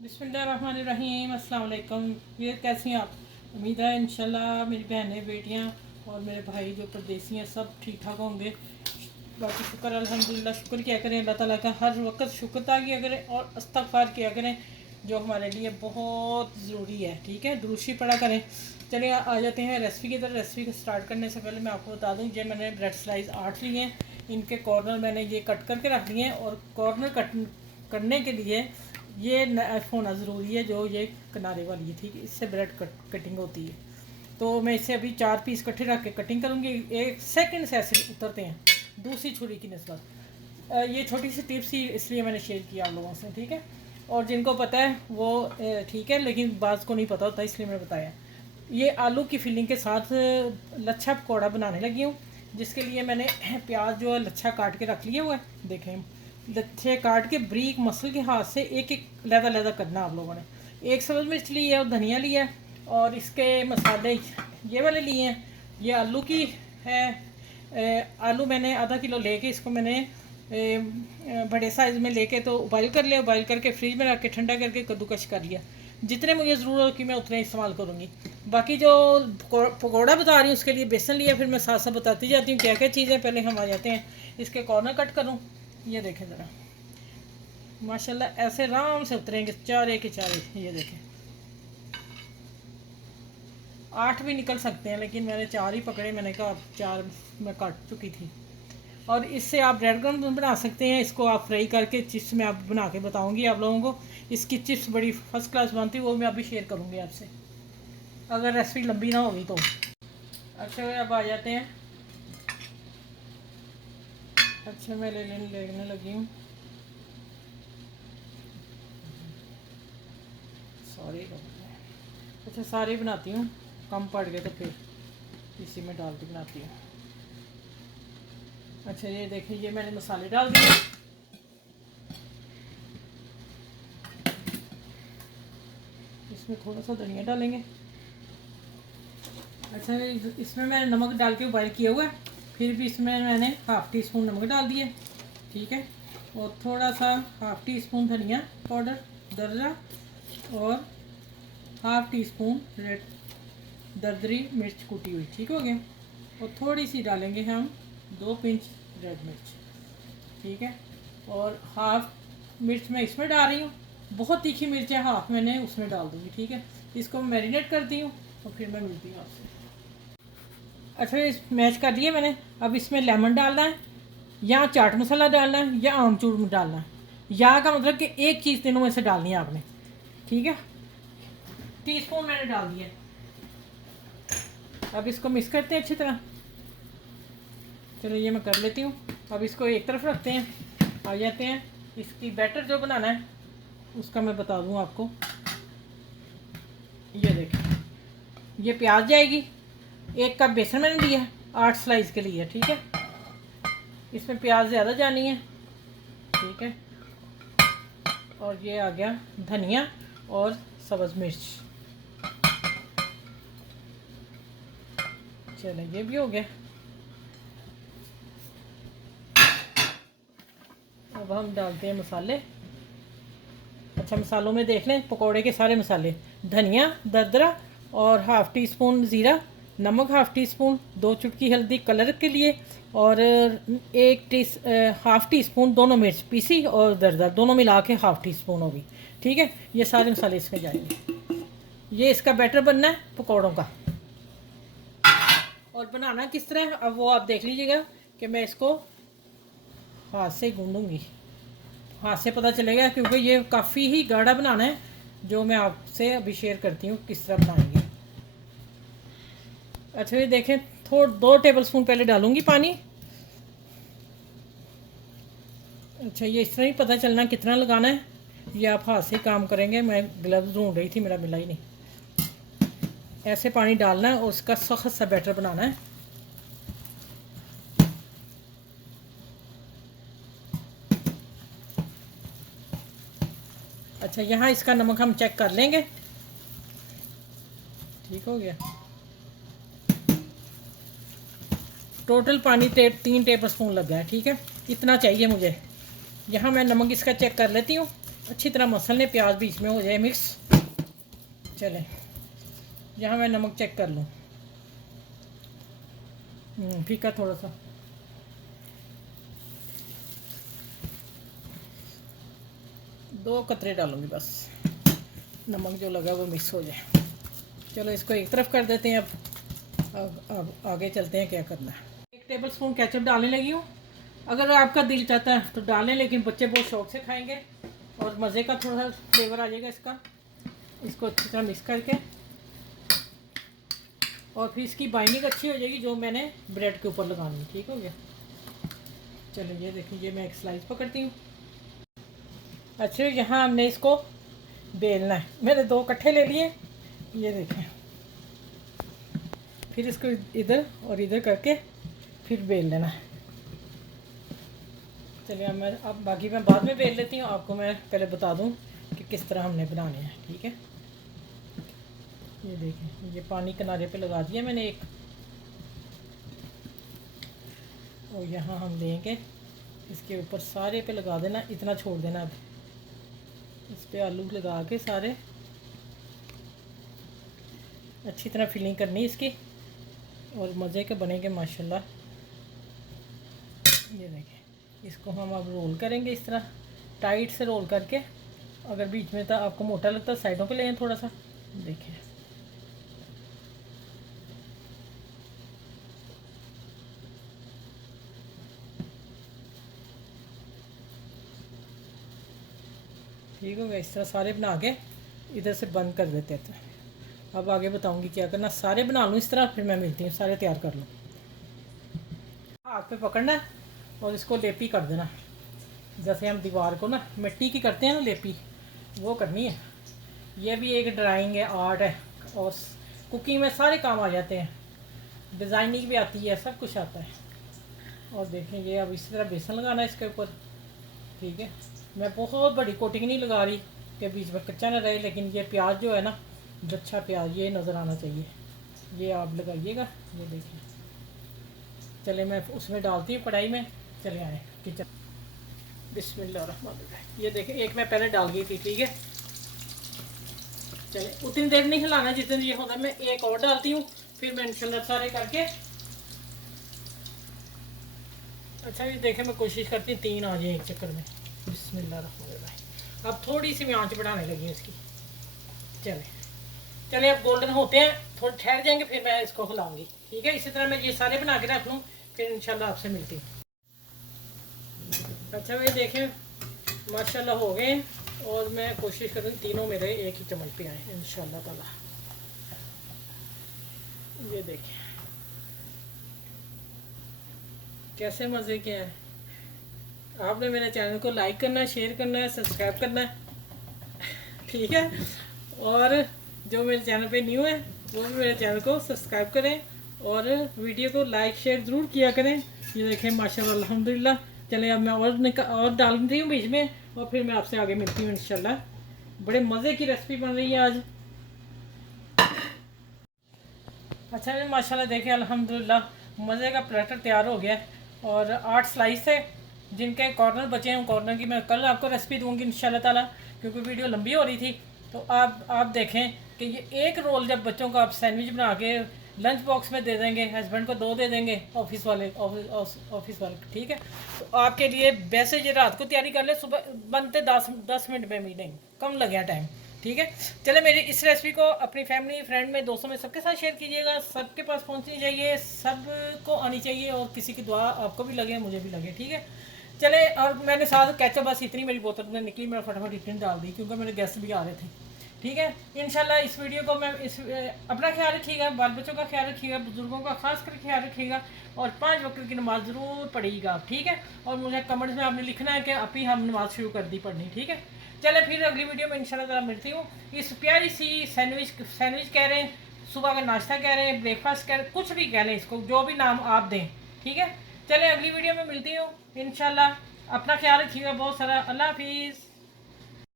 बिस्मिल्लाहिर्रहमानिर्रहीम। अस्सलाम वालेकुम। ये कैसी हैं आप? उम्मीद है इंशाल्लाह मेरी बहनें बेटियां और मेरे भाई जो परदेसी हैं सब ठीक ठाक होंगे। बाकी शुक्र अल्हम्दुलिल्लाह, शुक्र किया करें अल्लाह ताला का, हर वक्त शुक्रता किया करें और इस्तग़फ़ार किया करें जो हमारे लिए बहुत ज़रूरी है। ठीक है, दुरूशी पढ़ा करें। चलिए आ जाते हैं रेसिपी की तरफ। रेसिपी को स्टार्ट करने से पहले मैं आपको बता दूं, ये मैंने ब्रेड स्लाइस 8 लिए हैं। इनके कॉर्नर मैंने ये कट करके रख लिए हैं और कॉर्नर कट करने के लिए ये नाइफ होना ज़रूरी है, जो ये किनारे वाली है। ठीक है, इससे ब्रेड कटिंग होती है। तो मैं इसे अभी 4 पीस इकट्ठे रख के कटिंग करूँगी। 1 सेकंड से ऐसे उतरते हैं दूसरी छुरी की नस्बत। ये छोटी सी टिप्स ही इसलिए मैंने शेयर किया आप लोगों से। ठीक है, और जिनको पता है वो ठीक है, लेकिन बाज़ को नहीं पता होता, इसलिए मैंने बताया। ये आलू की फिलिंग के साथ लच्छा पकौड़ा बनाने लगी हूँ, जिसके लिए मैंने प्याज जो है लच्छा काट के रख लिया हुआ है। देखें, लच्छे काट के ब्रीक मसल के हाथ से एक एक लहदा लहदा करना आप लोगों ने। 1 सब्ज़ मिर्च ली है और धनिया लिया है, और इसके मसाले ये वाले लिए हैं। ये आलू की है। आलू मैंने आधा किलो लेके इसको मैंने बड़े साइज़ में लेके तो बॉइल कर लिया। बॉइल करके फ्रिज में रख के ठंडा करके कद्दूकश कर लिया। जितने मुझे ज़रूरत होगी मैं उतने इस्तेमाल करूँगी। बाकी जो पकौड़ा बता रही हूँ उसके लिए बेसन लिया, फिर मैं साथ साथ बताती जाती हूँ क्या क्या चीज़ें। पहले हम आ जाते हैं, इसके कॉर्नर कट करूँ। ये देखें ज़रा, माशाल्लाह ऐसे आराम से उतरेंगे चारे के चारे। ये देखें, 8 भी निकल सकते हैं, लेकिन मैंने 4 ही पकड़े। मैंने कहा 4 मैं काट चुकी थी। और इससे आप ब्रेड क्रम्ब बना सकते हैं। इसको आप फ्राई करके चिप्स में आप बना के बताऊंगी आप लोगों को। इसकी चिप्स बड़ी फर्स्ट क्लास बनती है, वो मैं अभी शेयर करूंगी आपसे, अगर रेसिपी लंबी ना होगी तो। अच्छा, अब आ जाते हैं। अच्छा, मैं लेने लगी हूँ। सॉरी, अच्छा सारे बनाती हूँ, कम पड़ गए तो फिर इसी में डाल के बनाती हूँ। अच्छा, ये देखिए, ये मैंने मसाले डाल दिए। इसमें थोड़ा सा धनिया डालेंगे। अच्छा, इसमें मैंने नमक डाल के बॉइल किया हुआ है। फिर भी इसमें मैंने ½ टी स्पून नमक डाल दिया। ठीक है, और थोड़ा सा ½ टी स्पून धनिया पाउडर दरदरा, और ½ टी स्पून रेड दरदरी मिर्च कूटी हुई। ठीक हो गया, और थोड़ी सी डालेंगे हम 2 पिंच रेड मिर्च। ठीक है, और हाफ मिर्च मैं इसमें डाल रही हूँ। बहुत तीखी मिर्च है, हाफ मैंने उसमें डाल दूँगी। ठीक है, इसको मैरिनेट करती हूँ और फिर मैं मिलती हूँ आपसे। अच्छा, इस मैश कर दिए मैंने। अब इसमें लेमन डालना है, या चाट मसाला डालना है, या आमचूर डालना है। या का मतलब कि एक चीज़ तीनों में से डालनी है आपने। ठीक है, टीस्पून मैंने डाल दिया। अब इसको मिक्स करते हैं अच्छी तरह। चलो, ये मैं कर लेती हूँ। अब इसको एक तरफ रखते हैं। आ जाते हैं, इसकी बैटर जो बनाना है उसका मैं बता दूँ आपको। ये देखें, ये प्याज जाएगी। 1 कप बेसन मैंने लिया है 8 स्लाइस के लिए। ठीक है, इसमें प्याज ज़्यादा जानी है। ठीक है, और ये आ गया धनिया और सब्ज़ मिर्च। चलो, ये भी हो गया। अब हम डालते हैं मसाले। अच्छा, मसालों में देख लें पकोड़े के सारे मसाले। धनिया दरदरा, और ½ टी स्पून ज़ीरा, नमक ½ टी स्पून, 2 चुटकी हल्दी कलर के लिए, और ½ टी स्पून दोनों मिर्च पीसी और दरदरा दोनों मिला के ½ टी स्पून होगी। ठीक है, ये सारे मसाले इसमें जाएंगे। ये इसका बैटर बनना है पकौड़ों का। और बनाना किस तरह है अब वो आप देख लीजिएगा, कि मैं इसको हाथ से गूंदूंगी। हाथ से पता चलेगा, क्योंकि ये काफ़ी ही गाढ़ा बनाना है, जो मैं आपसे अभी शेयर करती हूँ किस तरह बनाएंगे। अच्छा, ये देखें, 2 टेबल स्पून पहले डालूंगी पानी। अच्छा, ये इस तरह ही पता चलना कितना लगाना है। ये आप हाथ से काम करेंगे। मैं ग्लव्स ढूंढ रही थी, मेरा मिला ही नहीं। ऐसे पानी डालना है और उसका सख्त सा बैटर बनाना है। अच्छा, यहाँ इसका नमक हम चेक कर लेंगे। ठीक हो गया। टोटल पानी 3 टेबल स्पून लग गया है। ठीक है, इतना चाहिए मुझे। यहाँ मैं नमक इसका चेक कर लेती हूँ। अच्छी तरह मसल लें, प्याज बीच में हो जाए मिक्स। चलें, यहाँ मैं नमक चेक कर लूँ। फीका थोड़ा सा। दो कतरे डालूंगी बस, नमक जो लगा वो मिक्स हो जाए। चलो इसको एक तरफ कर देते हैं। अब आगे चलते हैं क्या करना है। 1 टेबल स्पून केचप डालने लगी हूँ। अगर आपका दिल चाहता है तो डालें, लेकिन बच्चे बहुत शौक से खाएंगे और मज़े का थोड़ा सा फ्लेवर आ जाएगा इसका। इसको अच्छी तरह मिक्स करके और फिर इसकी बाइंडिंग अच्छी हो जाएगी जो मैंने ब्रेड के ऊपर लगानी है। ठीक हो गया। चलो ये देखिए, ये मैं एक स्लाइस पकड़ती हूँ। अच्छा, यहाँ हमने इसको बेलना है। मैंने 2 कट्ठे ले लिए, ये देखें। फिर इसको इधर और इधर करके फिर बेल लेना है। चलिए अब बाकी मैं बाद में बेल लेती हूँ। आपको मैं पहले बता दूँ कि किस तरह हमने बनाने हैं। ठीक है, ये देखें, ये पानी किनारे पे लगा दिया मैंने एक, और यहाँ हम देंगे इसके ऊपर सारे पे लगा देना। इतना छोड़ देना। अब इस पे आलू लगा के सारे अच्छी तरह फिलिंग करनी इसकी, और मज़े के बनेंगे माशाल्लाह। ये देखें, इसको हम अब रोल करेंगे इस तरह टाइट से रोल करके। अगर बीच में तो आपको मोटा लगता है साइडों पे लें थोड़ा सा। देखें, ठीक हो गया। इस तरह सारे बना के इधर से बंद कर देते थे। अब आगे बताऊंगी क्या करना। सारे बना लूँ इस तरह, फिर मैं मिलती हूँ। सारे तैयार कर लूँ। हाथ पे पकड़ना है और इसको लेपी कर देना। जैसे हम दीवार को ना मिट्टी की करते हैं ना लेपी, वो करनी है। ये भी एक ड्राइंग है, आर्ट है, और कुकिंग में सारे काम आ जाते हैं। डिज़ाइनिंग भी आती है, सब कुछ आता है। और देखें, ये अब इसी तरह बेसन लगाना है इसके ऊपर। ठीक है, मैं बहुत बड़ी कोटिंग नहीं लगा रही कि बीच में कच्चा ना रहे, लेकिन ये प्याज जो है ना, अच्छा प्याज ये नज़र आना चाहिए। ये आप लगाइएगा। ये देखिए, चले मैं उसमें डालती हूँ कढ़ाई में। चले आए किचन। बिस्मिल्लाहिर्रहमानिर्रहीम। ये देखें, एक मैं पहले डाल गई थी। ठीक है, चले उतनी देर नहीं हिलाना जितनी ये होता। मैं एक और डालती हूँ, फिर मैं इंशाल्लाह सारे करके। अच्छा, ये देखें, मैं कोशिश करती हूँ 3 आ जाए एक चक्कर में। बिस्मिल्लाहिर्रहमानिर्रहीम। अब थोड़ी सी मैं आँच बढ़ाने लगी इसकी। चले अब गोल्डन होते हैं, थोड़े ठहर जाएंगे, फिर मैं इसको हिलाऊंगी। ठीक है, इसी तरह मैं ये सारे बना के रख लूँ, फिर इंशाल्लाह आपसे मिलती हूँ। अच्छा, ये देखें माशाल्लाह हो गए, और मैं कोशिश करूँगी तीनों मेरे एक ही चम्मच पे आए इंशाल्लाह ताला। ये देखें कैसे मज़े के हैं। आपने मेरे चैनल को लाइक करना है, शेयर करना है, सब्सक्राइब करना है। ठीक है, और जो मेरे चैनल पे न्यू है वो भी मेरे चैनल को सब्सक्राइब करें और वीडियो को लाइक शेयर ज़रूर किया करें। ये देखें माशाल्लाह अल्हम्दुलिल्लाह। चलें, अब मैं और डाल रही हूँ बीच में, और फिर मैं आपसे आगे मिलती हूँ इंशाल्लाह। बड़े मज़े की रेसिपी बन रही है आज। अच्छा जी, माशाल्लाह देखें अल्हम्दुलिल्लाह मज़े का प्लेटर तैयार हो गया। और 8 स्लाइस है, जिनके कॉर्नर बचे हैं, कॉर्नर की मैं कल आपको रेसिपी दूंगी इंशाल्लाह ताला, क्योंकि वीडियो लंबी हो रही थी। तो आप देखें कि ये एक रोल जब बच्चों को आप सैंडविच बना के लंच बॉक्स में दे देंगे, हस्बैंड को 2 दे देंगे, ऑफिस वाले। ठीक है, तो आपके लिए वैसे ये रात को तैयारी कर ले, सुबह बनते 10 मिनट में भी नहीं कम लगे टाइम। ठीक है, चले मेरी इस रेसिपी को अपनी फैमिली फ्रेंड में दोस्तों में सबके साथ शेयर कीजिएगा। सबके पास पहुंचनी चाहिए, सबको आनी चाहिए, और किसी की दुआ आपको भी लगे मुझे भी लगे। ठीक है, चले। और मैंने साथ केचप बस इतनी मेरी बोतल में निकली, मैं फटाफट इतनी डाल दी क्योंकि मेरे गेस्ट भी आ रहे थे। ठीक है, इंशाल्लाह इस वीडियो को मैं अपना ख्याल रखिएगा, बाल बच्चों का ख्याल रखिएगा, बुजुर्गों का खास कर ख्याल रखिएगा, और 5 वक्त की नमाज ज़रूर पढ़िएगा। ठीक है, और मुझे कमेंट्स में आपने लिखना है कि अभी हम नमाज शुरू कर दी पढ़नी। ठीक है, चले फिर अगली वीडियो में इंशाल्लाह मिलती हूँ। इस प्यारी सी सैंडविच कह रहे हैं, सुबह का नाश्ता कह रहे हैं, ब्रेकफास्ट कह रहे हैं, कुछ भी कह लें इसको, जो भी नाम आप दें। ठीक है, चले अगली वीडियो में मिलती हूँ इंशाल्लाह। अपना ख्याल रखिएगा बहुत सारा। अल्लाह हाफिज़।